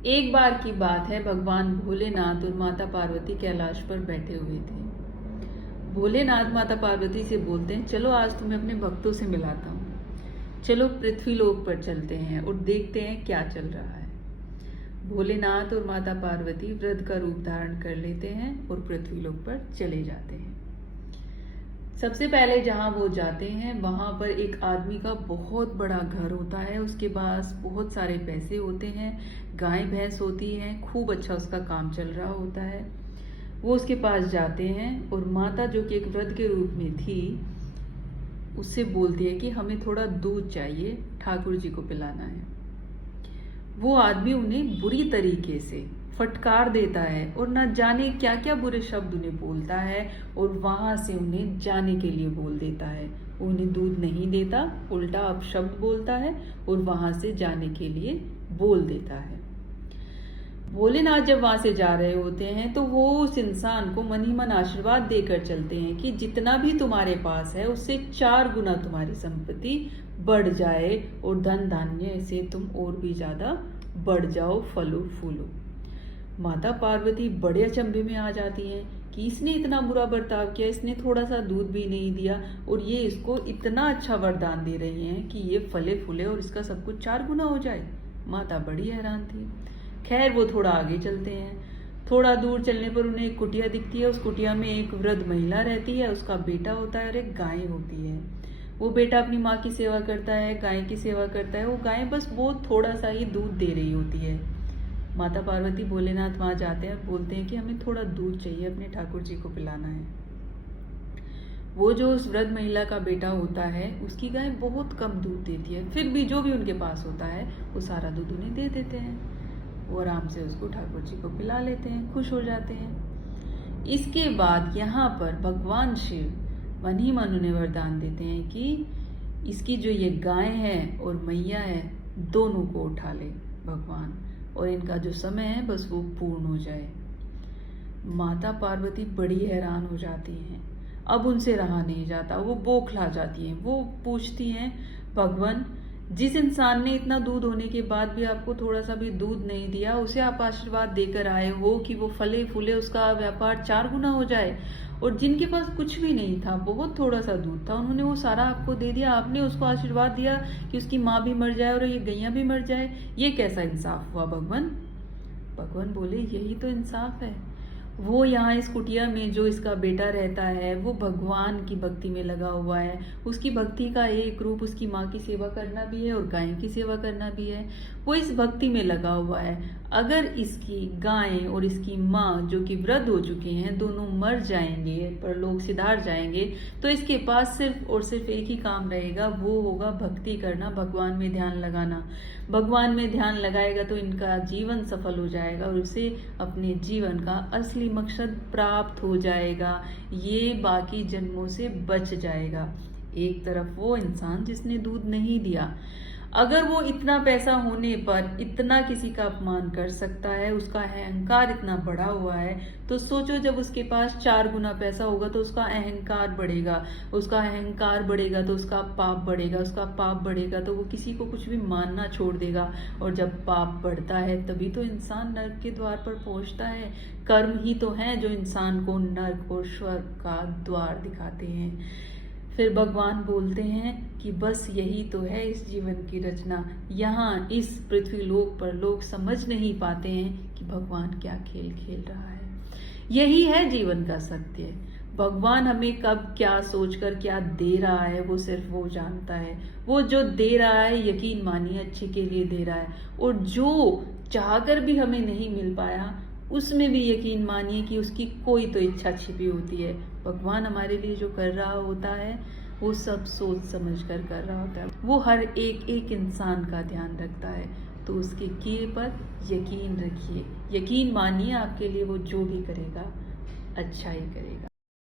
एक बार की बात है, भगवान भोलेनाथ और माता पार्वती कैलाश पर बैठे हुए थे। भोलेनाथ माता पार्वती से बोलते हैं, चलो आज तुम्हें अपने भक्तों से मिलाता हूँ। चलो पृथ्वी लोक पर चलते हैं और देखते हैं क्या चल रहा है। भोलेनाथ और माता पार्वती वृद्ध का रूप धारण कर लेते हैं और पृथ्वी लोक पर चले जाते हैं। सबसे पहले जहां वो जाते हैं वहां पर एक आदमी का बहुत बड़ा घर होता है। उसके पास बहुत सारे पैसे होते हैं, गाय भैंस होती हैं, खूब अच्छा उसका काम चल रहा होता है। वो उसके पास जाते हैं और माता, जो कि एक वृद्ध के रूप में थी, उससे बोलती है कि हमें थोड़ा दूध चाहिए, ठाकुर जी को पिलाना है। वो आदमी उन्हें बुरी तरीके से फटकार देता है और न जाने क्या क्या बुरे शब्द उन्हें बोलता है और वहां से उन्हें जाने के लिए बोल देता है। उन्हें दूध नहीं देता, उल्टा अपशब्द बोलता है और वहां से जाने के लिए बोल देता है। भोलेनाथ जब वहां से जा रहे होते हैं तो वो उस इंसान को मन ही मन आशीर्वाद देकर चलते हैं कि जितना भी तुम्हारे पास है उससे 4 गुना तुम्हारी संपत्ति बढ़ जाए और धन धान्य से तुम और भी ज्यादा बढ़ जाओ, फलो फूलो। माता पार्वती बड़े अचंभे में आ जाती हैं कि इसने इतना बुरा बर्ताव किया, इसने थोड़ा सा दूध भी नहीं दिया और ये इसको इतना अच्छा वरदान दे रही हैं कि ये फले फूले और इसका सब कुछ 4 गुना हो जाए। माता बड़ी हैरान थी। खैर वो थोड़ा आगे चलते हैं। थोड़ा दूर चलने पर उन्हें एक कुटिया दिखती है। उस कुटिया में एक वृद्ध महिला रहती है, उसका बेटा होता है और एक गाय होती है। वो बेटा अपनी माँ की सेवा करता है, गाय की सेवा करता है। वो गाय बस बहुत थोड़ा सा ही दूध दे रही होती है। माता पार्वती भोलेनाथ वहां जाते हैं और बोलते हैं कि हमें थोड़ा दूध चाहिए, अपने ठाकुर जी को पिलाना है। वो जो उस वृद्ध महिला का बेटा होता है, उसकी गाय बहुत कम दूध देती है, फिर भी जो भी उनके पास होता है वो सारा दूध उन्हें दे देते हैं। वो आराम से उसको ठाकुर जी को पिला लेते हैं, खुश हो जाते हैं। इसके बाद यहाँ पर भगवान शिव मन ही मन उन्हें वरदान देते हैं कि इसकी जो ये गाय है और मैया है, दोनों को उठा ले भगवान, और इनका जो समय है बस वो पूर्ण हो जाए। माता पार्वती बड़ी हैरान हो जाती हैं। अब उनसे रहा नहीं जाता, वो बौखला जाती हैं। वो पूछती हैं, भगवान, जिस इंसान ने इतना दूध होने के बाद भी आपको थोड़ा सा भी दूध नहीं दिया, उसे आप आशीर्वाद देकर आए हो कि वो फले फूले, उसका व्यापार 4 गुना हो जाए, और जिनके पास कुछ भी नहीं था, बहुत थोड़ा सा दूध था, उन्होंने वो सारा आपको दे दिया। आपने उसको आशीर्वाद दिया कि उसकी माँ भी मर जाए और ये गैया भी मर जाए। ये कैसा इंसाफ हुआ भगवान? भगवान बोले, यही तो इंसाफ है। वो यहाँ इस कुटिया में जो इसका बेटा रहता है, वो भगवान की भक्ति में लगा हुआ है। उसकी भक्ति का एक रूप उसकी माँ की सेवा करना भी है और गाय की सेवा करना भी है। वो इस भक्ति में लगा हुआ है। अगर इसकी गाय और इसकी माँ, जो कि वृद्ध हो चुकी हैं, दोनों मर जाएंगे, पर लोग सिधार जाएंगे, तो इसके पास सिर्फ और सिर्फ एक ही काम रहेगा, वो होगा भक्ति करना, भगवान में ध्यान लगाना। भगवान में ध्यान लगाएगा तो इनका जीवन सफल हो जाएगा और उसे अपने जीवन का असली मकसद प्राप्त हो जाएगा। ये बाकी जन्मों से बच जाएगा। एक तरफ वो इंसान जिसने दूध नहीं दिया, अगर वो इतना पैसा होने पर इतना किसी का अपमान कर सकता है, उसका अहंकार इतना बढ़ा हुआ है, तो सोचो जब उसके पास 4 गुना पैसा होगा तो उसका अहंकार बढ़ेगा। उसका अहंकार बढ़ेगा तो उसका पाप बढ़ेगा, उसका पाप बढ़ेगा तो वो किसी को कुछ भी मानना छोड़ देगा। और जब पाप बढ़ता है तभी तो इंसान नर्क के द्वार पर पहुंचता है। कर्म ही तो है जो इंसान को नर्क और स्वर्ग का द्वार दिखाते हैं। फिर भगवान बोलते हैं कि बस यही तो है इस जीवन की रचना। यहाँ इस पृथ्वी लोक पर लोग समझ नहीं पाते हैं कि भगवान क्या खेल खेल रहा है। यही है जीवन का सत्य। भगवान हमें कब क्या सोचकर क्या दे रहा है, वो सिर्फ वो जानता है। वो जो दे रहा है, यकीन मानिए अच्छे के लिए दे रहा है, और जो चाहकर भी हमें नहीं मिल पाया, उसमें भी यकीन मानिए कि उसकी कोई तो इच्छा छिपी होती है। भगवान हमारे लिए जो कर रहा होता है वो सब सोच समझ कर रहा होता है। वो हर एक इंसान का ध्यान रखता है। तो उसके किए पर यकीन रखिए, यकीन मानिए आपके लिए वो जो भी करेगा अच्छा ही करेगा।